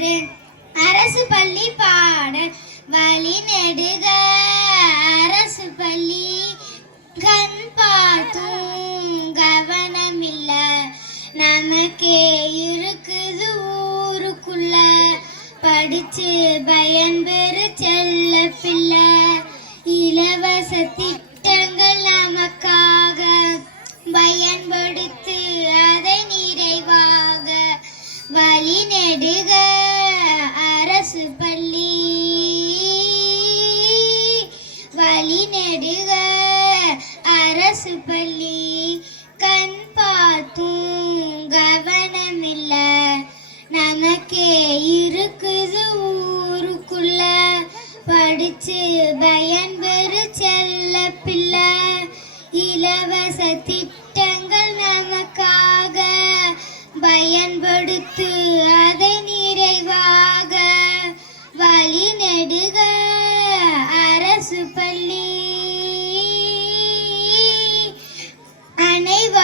சென்றேன். அரசு பள்ளி பாடல் வழி நெடுக அரசு பள்ளி கண் பார்த்தும் கவனமில்ல நமக்கே இருக்குது ஊருக்குள்ள படிச்சு பயன்பெறு செல்ல பிள்ளை இலவச திட்டங்கள் நமக்காக பயன்படுத்து அதை நிறைவாக வழி நெடுக அரசு பள்ளி வழி நெடுக அரசு பள்ளி கண் பார்த்தும் கவனமில்ல நமக்கே இருக்குது ஊருக்குள்ள படிச்சு பயன்பெறு செல்ல பிள்ளை இலவச திட்டங்கள் நமக்காக பயன்படுத்து அதை நிறைவாக வழி நெடுக அரசு பள்ளி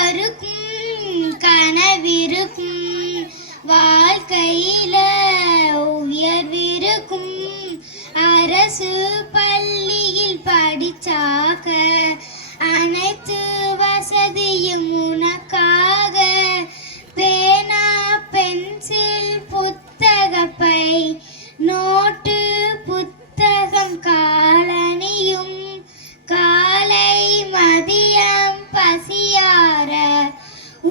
அனைவருக்கும் கனவிருக்கும் வாழ்க்கையில உயர்விருக்கும் அரசு பள்ளியில் படிச்சாக அனைத்து வசதியும் உனக்காக பேனா பென்சில் புத்தகப்பை நோட்டு புத்தகம் காலணியும் காலை மதியம் பசியார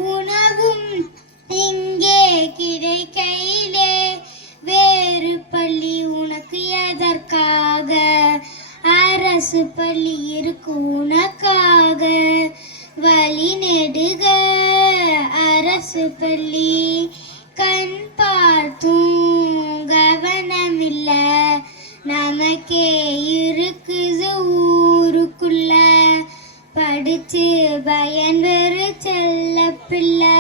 உணவும் இங்கே கிடைக்கையிலே வேறு பள்ளி உனக்கு எதற்காக அரசு பள்ளி இருக்கு உனக்காக வழி நெடுக அரசு பள்ளி கண் பார்த்தும் கவனமில்ல நமக்கே இருக்குது ஊருக்குள்ள படிச்சு பயன்பெறு செல்ல பிள்ளை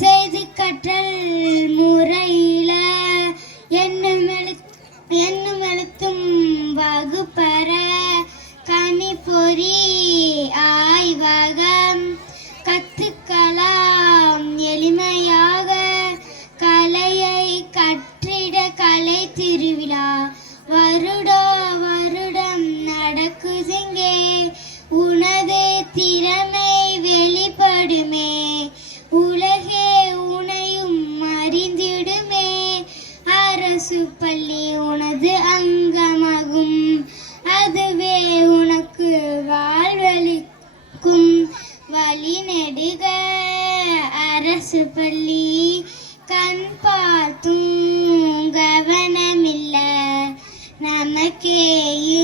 செய்து கற்றல் முறையில என்னும் எழுத்தும் வகுப்பற கணிப்பொறி ஆய்வகம் கத்துக்கலாம் எளிமையாக கலையை கற்றிட கலை திருவிழா வருடம் நடக்குதுங்கே உனது திறமை வெளிப்படுமே உலகே உனையும் அறிந்திடுமே அரசு பள்ளி உனது அங்கமாகும் அதுவே உனக்கு வாழ்வளிக்கும் வழி நெடுக அரசு பள்ளி கண் பார்த்தும் கவனமில்ல நமக்கே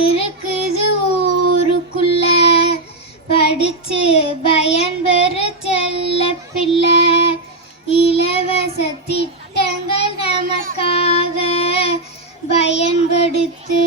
இருக்குது ஊருக்குள்ள படிச்சு பயன்பெறு செல்ல பிள்ளை இலவச திட்டங்கள் நமக்காக பயன்படுத்து